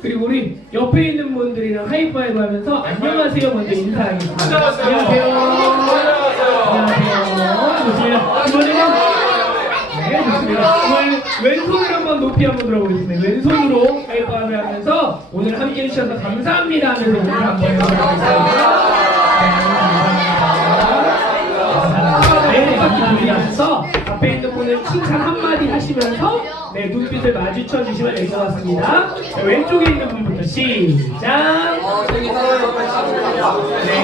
그리고 우리 옆에 있는 분들이랑 하이파이브 하면서 안녕하세요 먼저 인사하겠습니다. 안녕하세요. 안녕하세요. 좋습니다. 이번에는 네, 좋습니다. 오늘 왼손을 한번 높이 한번 들어보겠습니다. 왼손으로 하이파이브 하면서 오늘 함께 해주셔서 감사합니다 하면서 오늘 한번 해보겠습니다. 감사합니다. 앞에 있는 분은 칭찬 한마디 하시면서 네, 눈빛을 마주쳐 주시면 될 것 같습니다. 자, 왼쪽에 있는 분부터 시작! 네,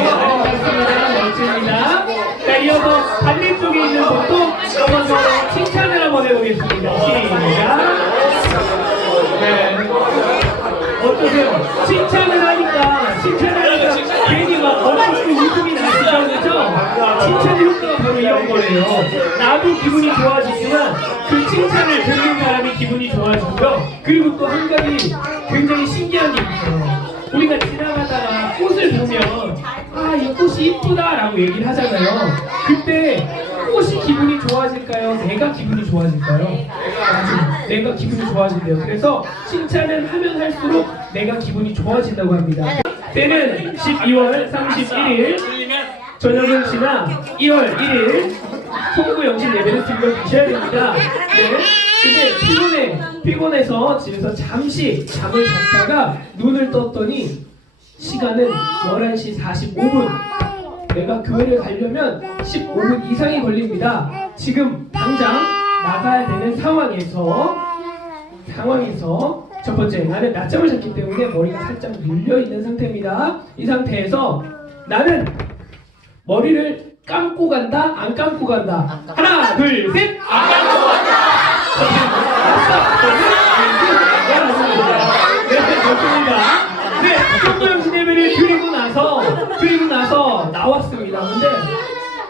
아름답습니다. 멋집니다. 자, 이어서 반대쪽에 있는 분도 더 칭찬을 한번 해보겠습니다. 시작! 네. 어떠세요? 칭찬을 하니까, 칭찬을 하니까 괜히 막 어떻게 그죠? 칭찬의 효과가 바로 이런 거예요. 나도 기분이 좋아지지만 그 칭찬을 듣는 사람이 기분이 좋아지고요. 그리고 또 한 가지 굉장히 신기한 게 있어요. 우리가 지나가다가 꽃을 보면 아, 이 꽃이 이쁘다라고 얘기를 하잖아요. 그때 꽃이 기분이 좋아질까요? 내가 기분이 좋아질까요? 내가 기분이 좋아진대요. 그래서 칭찬을 하면 할수록 내가 기분이 좋아진다고 합니다. 때는 12월 31일 저녁은 지나 1월 1일 송구 영신 예배를 드리러 가셔야 됩니다. 네. 근데 피곤해, 피곤해서 집에서 잠시 잠을 잤다가 눈을 떴더니 시간은 11시 45분. 내가 교회를 가려면 15분 이상이 걸립니다. 지금 당장 나가야 되는 상황에서 상황에서 첫 번째 나는 낮잠을 잤기 때문에 머리가 살짝 눌려 있는 상태입니다. 이 상태에서 나는 머리를 감고 간다, 안 감고 간다. 하나, 둘, 셋. 안 감고 간다. 네, 좋습니다. 네, 예배를 드리고 나서 드리고 나서 나왔습니다. 근데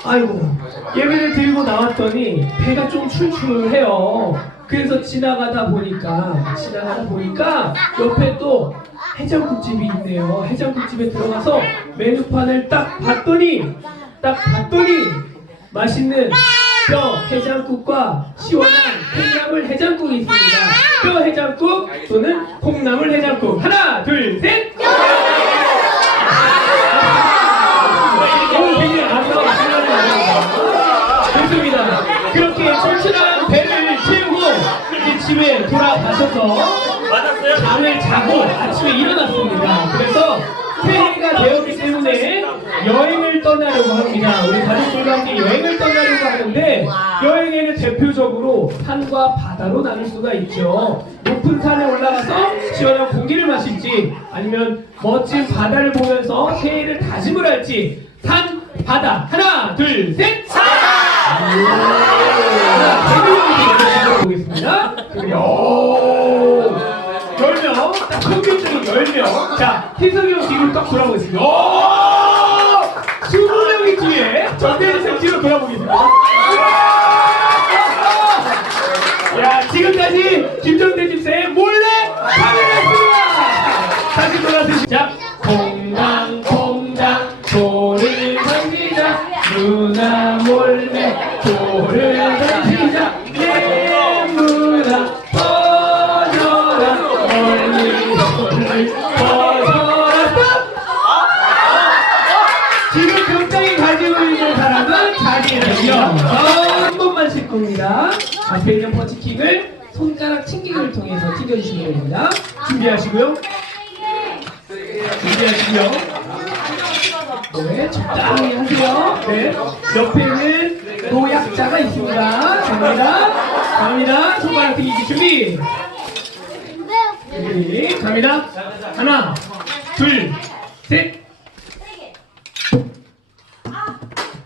아이고 예배를 드리고 나왔더니 배가 좀 출출해요. 그래서 지나가다 보니까 지나가다 보니까 옆에 또 해장국집이 있네요. 해장국집에 들어가서 메뉴판을 딱 봤더니 딱 봤더니 맛있는 뼈 해장국과 시원한 콩나물 해장국이 있습니다. 뼈 해장국 또는 콩나물 해장국 하나 둘 셋. 돌아가셔서 잠을 자고 아침에 일어났습니다. 그래서 새해가 되었기 때문에 여행을 떠나려고 합니다. 우리 가족들과 함께 여행을 떠나려고 하는데 여행에는 대표적으로 산과 바다로 나눌 수가 있죠. 높은 산에 올라가서 시원한 공기를 마실지 아니면 멋진 바다를 보면서 새해를 다짐을 할지 산, 바다 하나, 둘, 셋! 산! 자, 보겠습니다. 그리고 10명, 딱 평균적인 10명. 자, 희석이 형 뒤로 딱 돌아보겠습니다. 오! 20명이 뒤에 전대현 쌤 뒤로 돌아보겠습니다. 튕겨주시면 됩니다. 준비하시고요. 준비하시고요. 네, 적당히 하세요. 네, 옆에는 노약자가 있습니다. 갑니다. 갑니다. 손가락 튕기기 준비. 준비. 갑니다. 하나, 둘, 셋.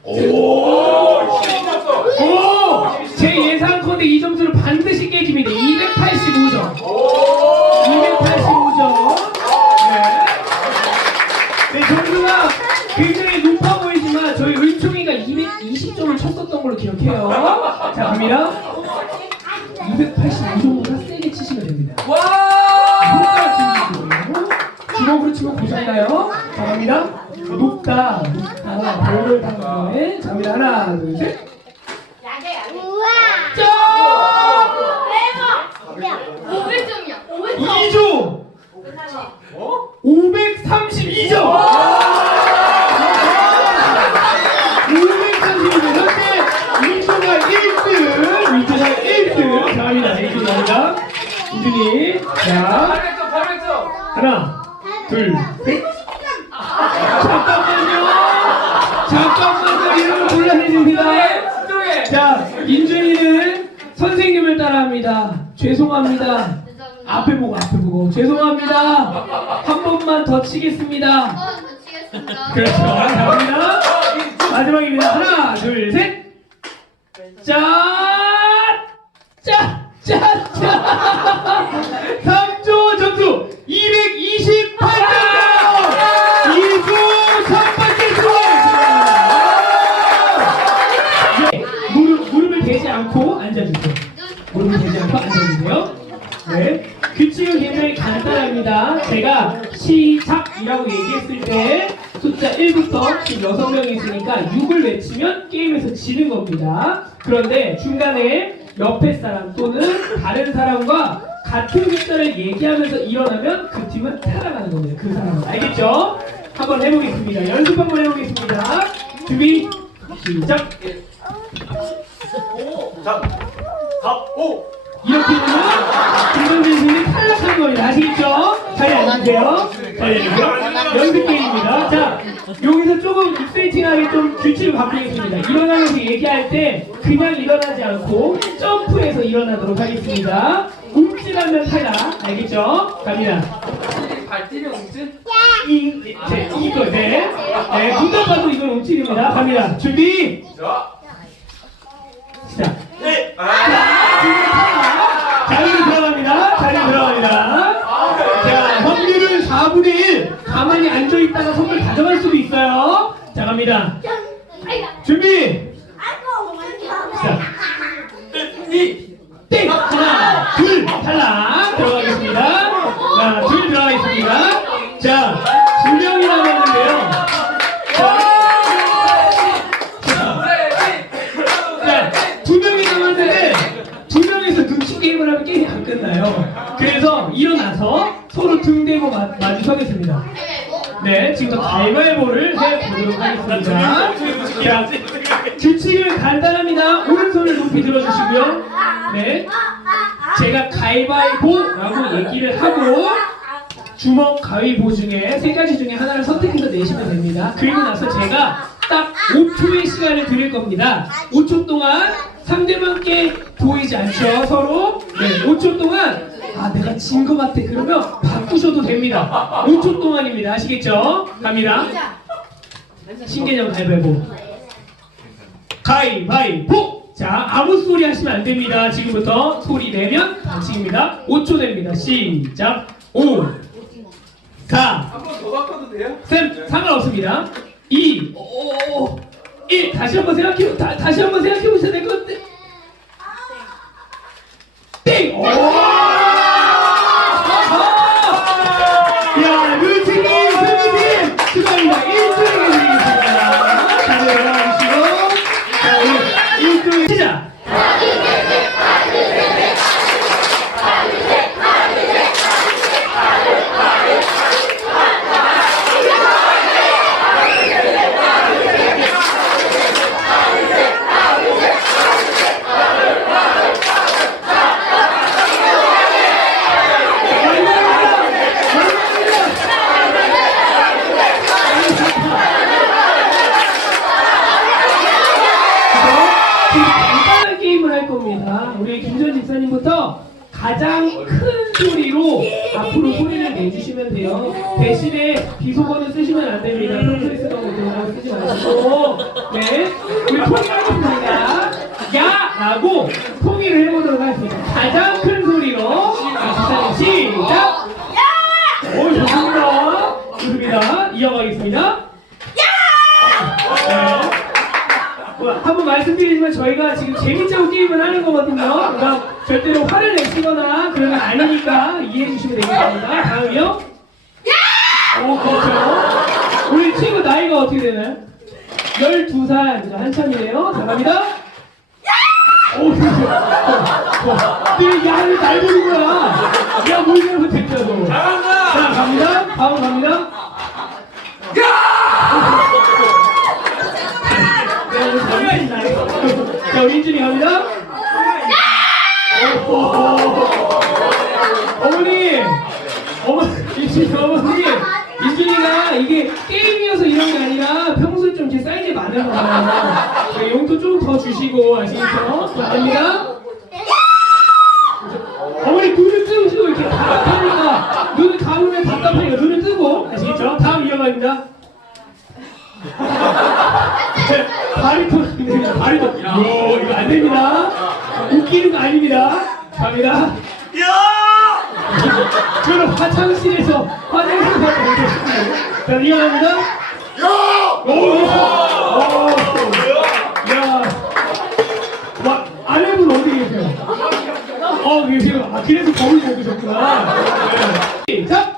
오! 제 예상 컨대 이 점수를 반드시 깨집니다. 굉장히 높아 보이지만 저희 은총이가 220점을 쳤었던 걸로 기억해요. 자, 갑니다. 285점보다 세게 치시면 됩니다. 돼요. 주먹으로 치면 보셨나요? 자, 갑니다. 높다, 높다. 별을 당근에. 자, 우리 하나, 둘, 셋. 우와. 짠! 대박. 야, 500점이야. 500점. 2조! 532점! 532점! 현재 1조가 1등! 1조가 1등! 1조 갑니다. 이준이. 자, 800점, 800점. 하나, 둘, 셋. 잠깐만요! 잠깐만요! 이름을 골라내줍니다. 수정해. 자, 인준이는 선생님을 따라합니다. 죄송합니다. 앞에 보고 앞에 보고 죄송합니다. 한 번만 더 치겠습니다. 그렇죠. 갑니다. 마지막입니다. 하나, 둘, 셋. 짠! 3조 점수 228점! 2조 첫 번째 수고하셨습니다. 네, 무릎, 무릎을 대지 않고 앉아주세요. 무릎을 대지 않고 앉아주세요. 네. 규칙은 굉장히 간단합니다. 제가 시작이라고 얘기했을 때 숫자 1부터 지금 6명이 있으니까 6을 외치면 게임에서 지는 겁니다. 그런데 중간에 옆에 사람 또는 다른 사람과 같은 숫자를 얘기하면서 일어나면 그 팀은 탈락하는 겁니다. 그 사람은. 알겠죠? 한번 해보겠습니다. 연습 한번 해보겠습니다. 준비, 시작! 자, 4, 5. 이렇게 되면 김정진 선생님이 탈락한 겁니다. 아시겠죠? 자리 앉으세요. 자리 앉으세요. 연습 게임입니다. 자, 여기서 조금 익사이팅하게 좀 규칙을 바꾸겠습니다. 일어나면서 얘기할 때 그냥 일어나지 않고 점프해서 일어나도록 하겠습니다. 움찔하면 탈락. 알겠죠? 갑니다. 발디뎌 움찔? 이, 제, 이거, 네. 네, 눈 감아도 이건 움찔입니다. 갑니다. 준비, 자, 시작. 네. 자리 들어갑니다. 자리 들어갑니다. 자, 확률은 4분의 1. 가만히 앉아있다가 손을 가져갈 수도 있어요. 자, 갑니다. 준비! 시작. 이, 땡! 하나, 둘, 탈락. 들어가겠습니다. 하나, 둘 들어가겠습니다. 자, 두 명이 남았는데요. 자, 두 명이 남았는데 두 명이서 눈치 게임을 하면 게임이 안 끝나요. 그래서 일어나서 서로 등 대고 마, 마주서겠습니다. 네, 지금부터 가위바위보를 해보도록 하겠습니다. 자, 규칙은 간단합니다. 오른손을 높이 들어주시고요. 네, 제가 가위바위보라고 얘기를 하고 주먹 가위보 중에 세 가지 중에 하나를 선택해서 내시면 됩니다. 그리고 나서 제가 딱 5초의 시간을 드릴 겁니다. 5초 동안 상대방께 보이지 않죠? 서로. 네, 5초 동안 아 내가 진 것 같아. 그러면 바꾸셔도 됩니다. 5초 동안입니다. 아시겠죠? 갑니다. 신개념 가위바위보. 가위바위보. 자 아무 소리 하시면 안 됩니다. 지금부터 소리 내면 반칙입니다. 5초 됩니다. 시작. 5 4 한 번 더 바꿔도 돼요? 쌤 상관없습니다. 2 5 1 다시 한번 생각해 다, 다시 한번 생각해 보셔야 될 것 같아. 땡! 오! 야, 루치님, 승리팀 축하합니다. 1등이 되겠습니다. 다들 올라와주시고 자, 우리 1등 시작! 지금 간단한 게임을 할 겁니다. 우리 김전 집사님부터 가장 큰 소리로 앞으로 소리를 내주시면 돼요. 대신에 비속어는 쓰시면 안 됩니다. 평소에 쓰던 것들은 쓰지 마시고. 네. 우리 통일하겠습니다. 야! 라고 통일을 해보도록 하겠습니다. 가장 큰 소리로. 자, 집사님 시작! 오, 좋습니다. 좋습니다. 이어가겠습니다. 네. 뭐, 한번 말씀드리지만 저희가 지금 재밌자고 게임을 하는 거거든요. 그러니까 절대로 화를 내시거나 그런 건 아니니까 이해해 주시면 되겠습니다. 다음이요. 오, 그렇죠. 우리 친구 나이가 어떻게 되나요? 12살, 그죠? 한참이네요. 자, 갑니다. 오, 그 야를 날 보는 바리톤 됩니다. 바리톤. 요 이거 안 됩니다. 웃기는 거 아닙니다. 갑니다. 저는 화장실에서 화장실에서 보고. 자 이어갑니다. 오, 오, 야, 와 아내분 어디 계세요? 어, 계세요. 아, 그래서 거울 먹으셨구나. 네. 시작!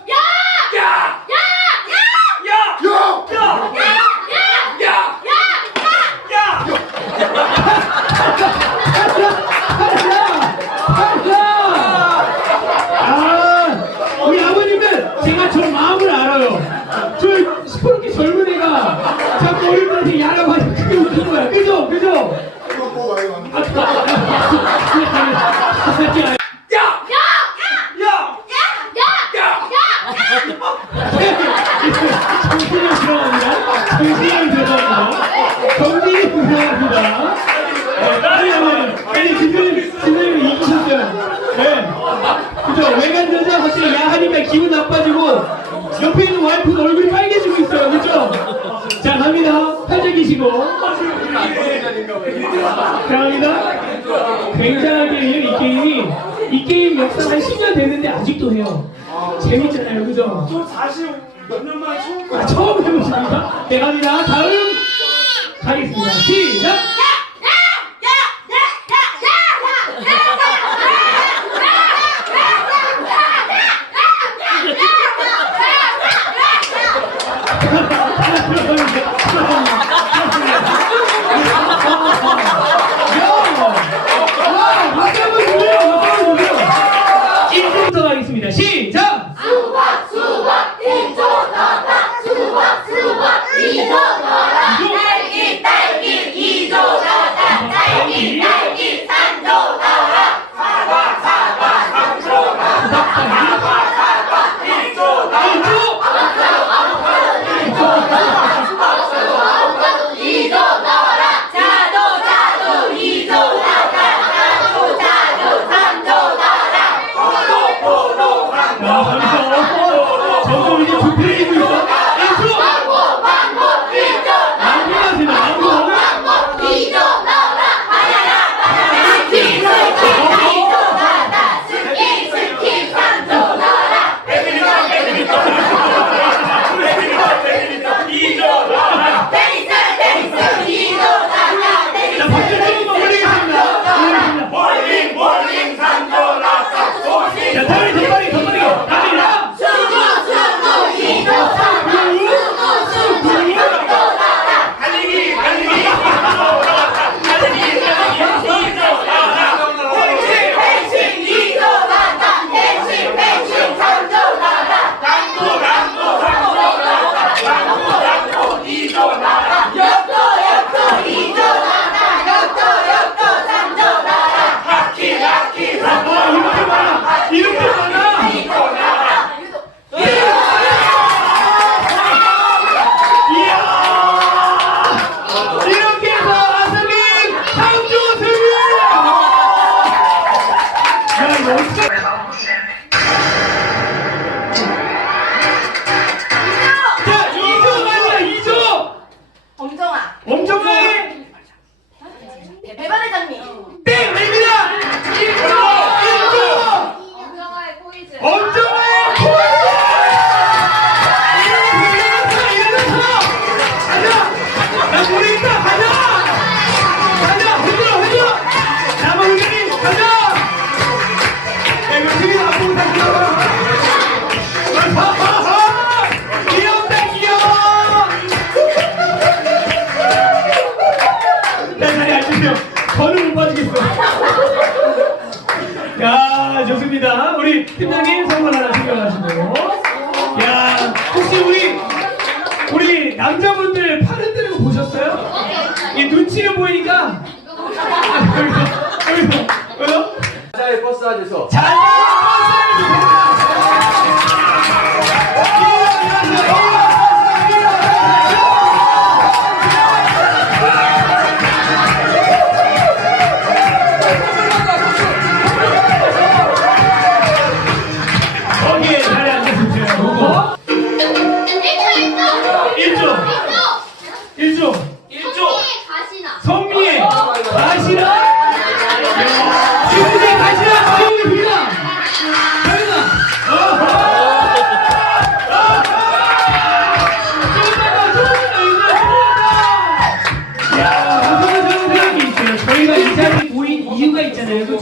옆에 있는 와이프는 얼굴이 빨개지고 있어요. 그죠? 자, 갑니다. 팔자 기시고. 자, 갑니다. 굉장한 게임이에요, 이 게임이. 이 게임 역사 한 10년 됐는데 아직도 해요. 재밌잖아요, 그죠? 몇년 만에 처음 아, 처음 해보십니까? 네, 갑니다. 다음 가겠습니다. 시작!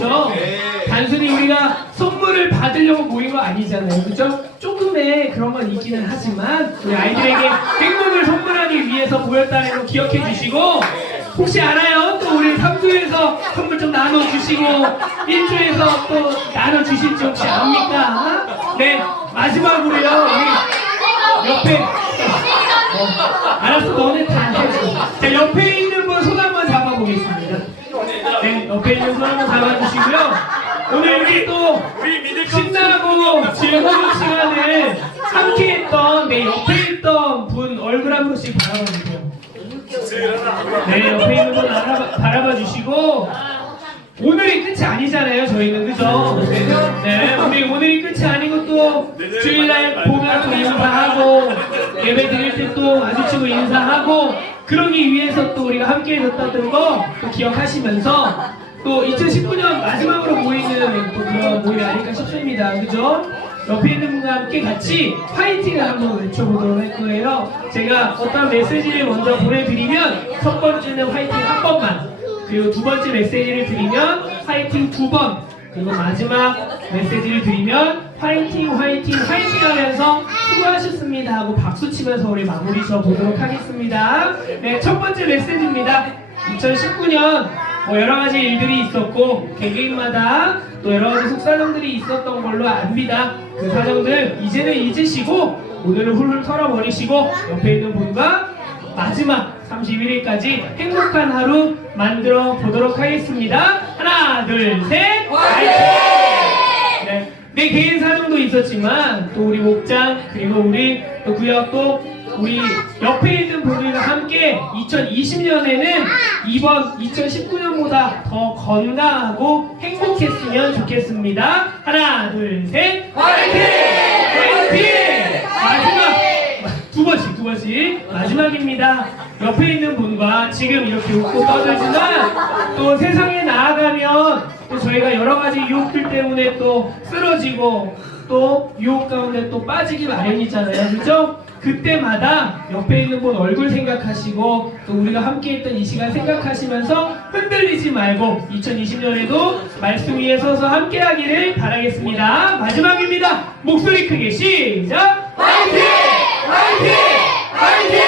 있잖아요 그죠? 단순히 우리가 선물을 받으려고 모인 거 아니잖아요 그죠? 조금의 그런 건 있기는 하지만 우리 아이들에게 행복을 선물하기 위해서 모였다는 거 기억해 주시고 혹시 알아요? 또 우리 3주에서 선물 좀 나눠주시고 1주에서 또 나눠주실지 혹시 압니까? 네 마지막으로요 우리 옆에 어, 알았어 너네 옆에 있는 손 한번 잡아주시고요. 오늘 우리 또 신나고 즐거운 시간을 함께 했던 내 옆에 있던 분 얼굴 한 번씩 바라봐주세요. 네, 옆에 있는 분 바라봐, 바라봐 주시고. 오늘이 끝이 아니잖아요, 저희는. 그죠? 네, 우리 오늘이 끝이 아니고 또 주일날 보면 또 인사하고 예배 드릴 때또 마주치고 인사하고 그러기 위해서 또 우리가 함께 해줬다는 거또 기억하시면서 또 2019년 마지막으로 모이는 또 그런 모임이 아닐까 싶습니다, 그죠? 옆에 있는 분과 함께 같이 파이팅을 한번 외쳐보도록 할 거예요. 제가 어떤 메시지를 먼저 보내드리면 첫 번째는 화이팅 한 번만 그리고 두 번째 메시지를 드리면 화이팅 두 번 그리고 마지막 메시지를 드리면 화이팅 화이팅 화이팅 하면서 수고하셨습니다 하고 박수 치면서 우리 마무리 지어 보도록 하겠습니다. 네, 첫 번째 메시지입니다. 2019년 뭐 여러 가지 일들이 있었고 개개인마다 또 여러 가지 속사정들이 있었던 걸로 압니다. 그 사정들 이제는 잊으시고 오늘은 훌훌 털어버리시고 옆에 있는 분과 마지막 31일까지 행복한 하루 만들어 보도록 하겠습니다. 하나, 둘, 셋, 화이팅! 네, 내 개인 사정도 있었지만 또 우리 목장 그리고 우리 또 구역 또 우리 옆에 있는 분들과 함께 2020년에는 이번 2019년보다 더 건강하고 행복했으면 좋겠습니다. 하나, 둘, 셋, 화이팅! 화이팅! 마지막 두 번씩 두 번씩 마지막입니다. 옆에 있는 분과 지금 이렇게 웃고 떠들지만 또 세상에 나아가면 또 저희가 여러 가지 유혹들 때문에 또 쓰러지고 또 유혹 가운데 또 빠지기 마련이잖아요. 그죠? 그때마다 옆에 있는 분 얼굴 생각하시고 또 우리가 함께 했던 이 시간 생각하시면서 흔들리지 말고 2020년에도 말씀 위에 서서 함께 하기를 바라겠습니다. 마지막입니다. 목소리 크게 시작! 화이팅! 화이팅! 화이팅!